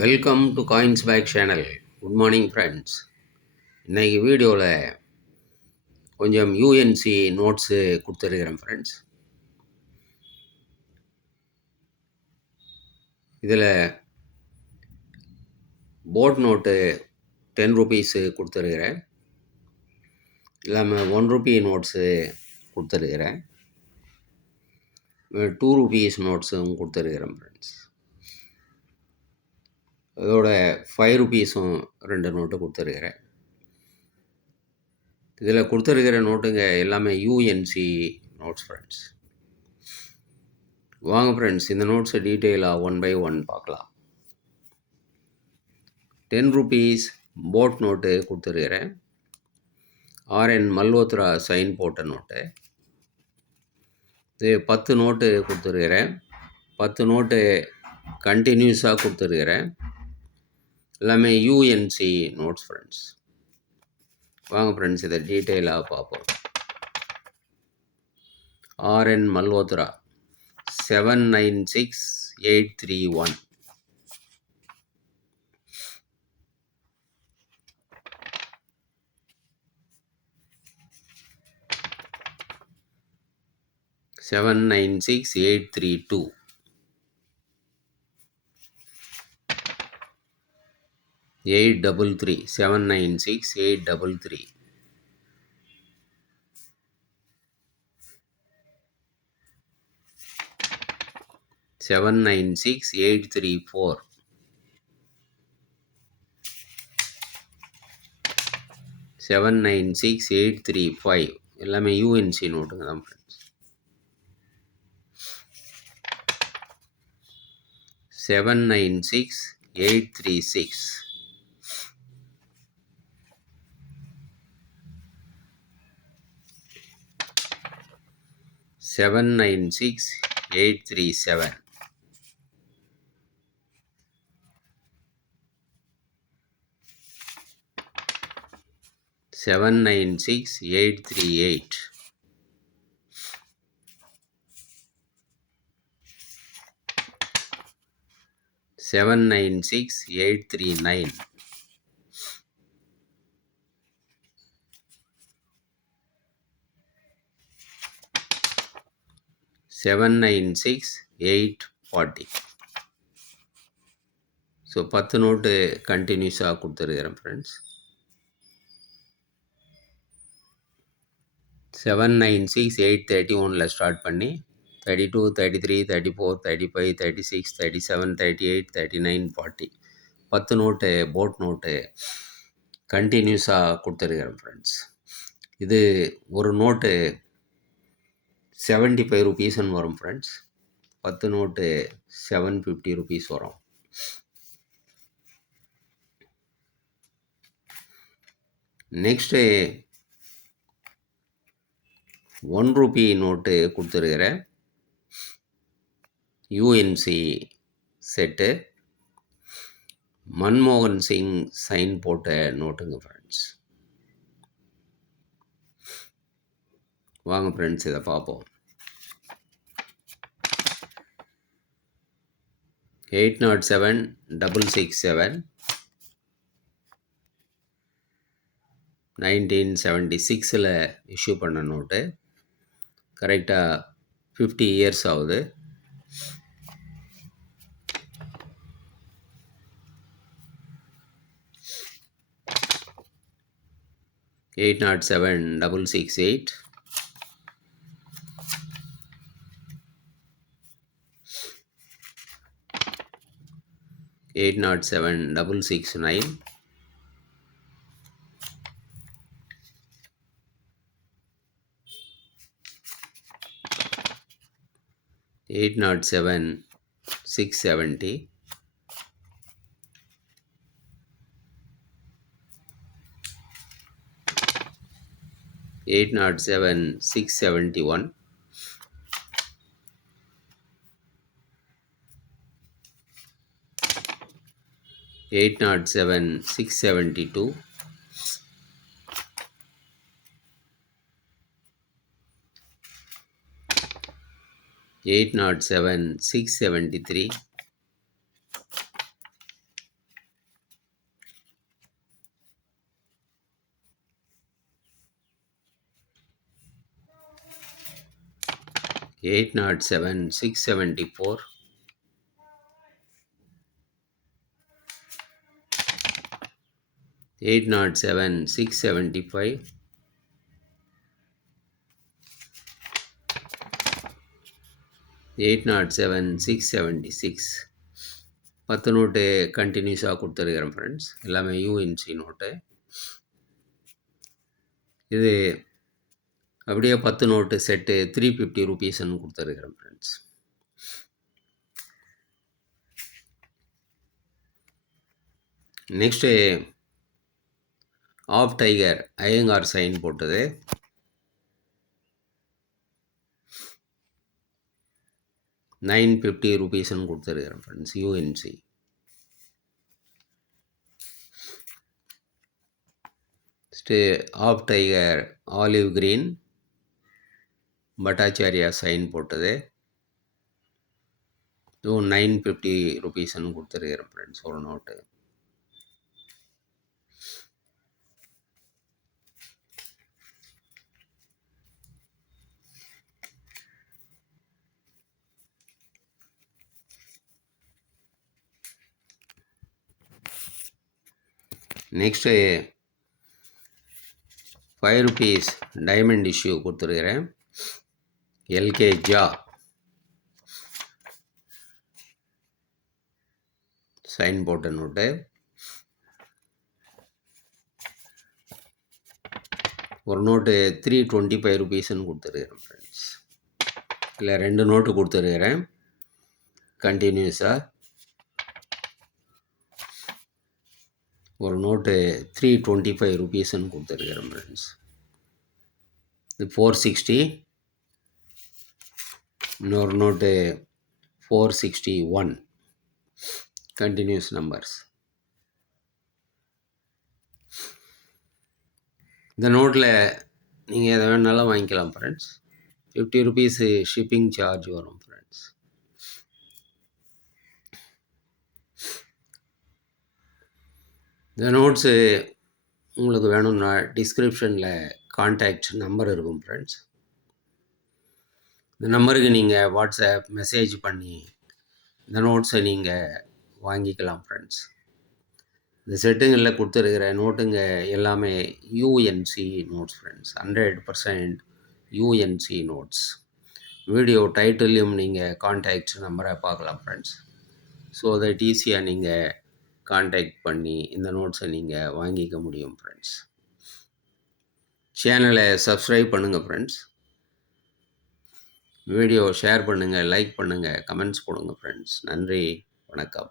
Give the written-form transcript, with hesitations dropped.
Welcome to coins back channel. Good morning friends. இன்றைக்கி வீடியோவில் கொஞ்சம் யூஎன்சி நோட்ஸு கொடுத்துருக்கிறேன் ஃப்ரெண்ட்ஸ். இதில் போர்ட் நோட்டு 10 ருபீஸு கொடுத்துருக்கிறேன். இல்லாமல் 1 ரூபி நோட்ஸு கொடுத்துருக்கிறேன். 2 ருபீஸ் நோட்ஸும் கொடுத்துருக்கிறேன் ஃப்ரெண்ட்ஸ். அதோட 5 ருபீஸும் 2 நோட்டு கொடுத்துருக்கிறேன். இதில் கொடுத்துருக்கிற நோட்டுங்க எல்லாமே யூஎன்சி நோட்ஸ் ஃப்ரெண்ட்ஸ். வாங்க ஃப்ரெண்ட்ஸ், இந்த நோட்ஸை டீட்டெயிலாக 1 by 1 பார்க்கலாம். 10 ருபீஸ் போட் நோட்டு கொடுத்துருக்கிறேன். ஆர்என் மல்ஹோத்ரா சைன் போட்ட நோட்டு. இது 10 நோட்டு கொடுத்துருக்கிறேன். 10 நோட்டு கண்டினியூஸாக கொடுத்துருக்கிறேன். எல்லாமே யூஎன்சி நோட்ஸ் ஃப்ரெண்ட்ஸ். வாங்க ஃப்ரெண்ட்ஸ், இதை டீட்டெயிலாக பார்ப்போம். ஆர்என் மல்ஹோத்ரா 796831. Seven 96832. 833. 796833. 796834. 796835. எல்லாமே யூஎன்சி நோட்டுங்க தான் ஃப்ரெண்ட்ஸ். 796836. 796837. 796838. 796839. 796840. ஸோ 10 நோட்டு கண்டினியூஸாக கொடுத்துருக்கிறேன் ஃப்ரெண்ட்ஸ். 796831 ஸ்டார்ட் பண்ணி 32, 33, 34, 35, 36, 37, 38, 39, 40. 10 நோட்டு போட் நோட்டு கண்டினியூஸாக கொடுத்துருக்கிறேன் ஃப்ரெண்ட்ஸ். இது ஒரு நோட்டு 75 ருபீஸ்ன்னு வரும் ஃப்ரெண்ட்ஸ். 10 நோட்டு 750 ருபீஸ் வரும். நெக்ஸ்ட்டு 1 ரூபி நோட்டு கொடுத்துருக்கிறேன். UNC set. மன்மோகன் சிங் சைன் போட்ட நோட்டுங்க ஃப்ரெண்ட்ஸ். வாங்க ஃப்ரெண்ட்ஸ், இதை பார்ப்போம். 807667. 1976 இஷ்யூ பண்ண நோட்டு. கரெக்டாக 50 இயர்ஸ் ஆகுது. எயிட் 807668. 807669. 807670. 807671. 807672. 807673. 807 674, 807 675, 807 676. 10 நோட்டு கண்டினியூஸாக கொடுத்துருக்கிறேன் ஃப்ரெண்ட்ஸ். எல்லாமே யூஎன்சி நோட்டு. இது அப்படியே 10 நோட்டு செட்டு 350 ரூபீஸ்ன்னு கொடுத்துருக்கிறேன் friends. Next half tiger Iyengar sign போட்டது. ₹950 கொடுத்துருக்கிறேன் friends, UNC. Next half tiger olive green Bhattacharya sign போட்டது. இதுவும் ₹950 கொடுத்துருக்கிறேன் ஃப்ரெண்ட்ஸ் ஒரு நோட்டு. நெக்ஸ்ட்டு ₹5 டைமண்ட் இஷ்யூ கொடுத்துருக்கிறேன். எல்கே ஜா சைன் போட்ட நோட்டு. ஒரு நோட்டு ₹325 கொடுத்துருக்கிறேன் ஃப்ரெண்ட்ஸ். இல்லை 2 நோட்டு கொடுத்துருக்கிறேன் கண்டினியூஸாக. ஒரு நோட்டு ₹325 கொடுத்துருக்கிறேன் ஃப்ரெண்ட்ஸ். இது 460. இன்னொரு நோட்டு 461 கண்டினியூஸ் நம்பர்ஸ். இந்த நோட்டில் நீங்கள் எதை வேணாலும் வாங்கிக்கலாம் ஃப்ரெண்ட்ஸ். ₹50 ஷிப்பிங் சார்ஜ் வரும் ஃப்ரெண்ட்ஸ். இந்த நோட்ஸு உங்களுக்கு வேணும்னா டிஸ்கிரிப்ஷனில் கான்டாக்ட் நம்பர் இருக்கும் ஃப்ரெண்ட்ஸ். இந்த நம்பருக்கு நீங்கள் வாட்ஸ்அப் மெசேஜ் பண்ணி இந்த நோட்ஸை நீங்கள் வாங்கிக்கலாம் ஃப்ரெண்ட்ஸ். இந்த செட்டுங்களில் கொடுத்துருக்கிற நோட்டுங்க எல்லாமே UNC notes friends. 100% UNC notes. Video டைட்டிலையும் நீங்கள் கான்டாக்ட் நம்பரை பார்க்கலாம் ஃப்ரெண்ட்ஸ். ஸோ தட் ஈஸியாக நீங்கள் கான்டாக்ட் பண்ணி இந்த நோட்ஸை நீங்கள் வாங்கிக்க முடியும் ஃப்ரெண்ட்ஸ். சேனலை சப்ஸ்கிரைப் பண்ணுங்கள் ஃப்ரெண்ட்ஸ். வீடியோ ஷேர் பண்ணுங்கள், லைக் பண்ணுங்கள், கமெண்ட்ஸ் போடுங்க ஃப்ரெண்ட்ஸ். நன்றி, வணக்கம்.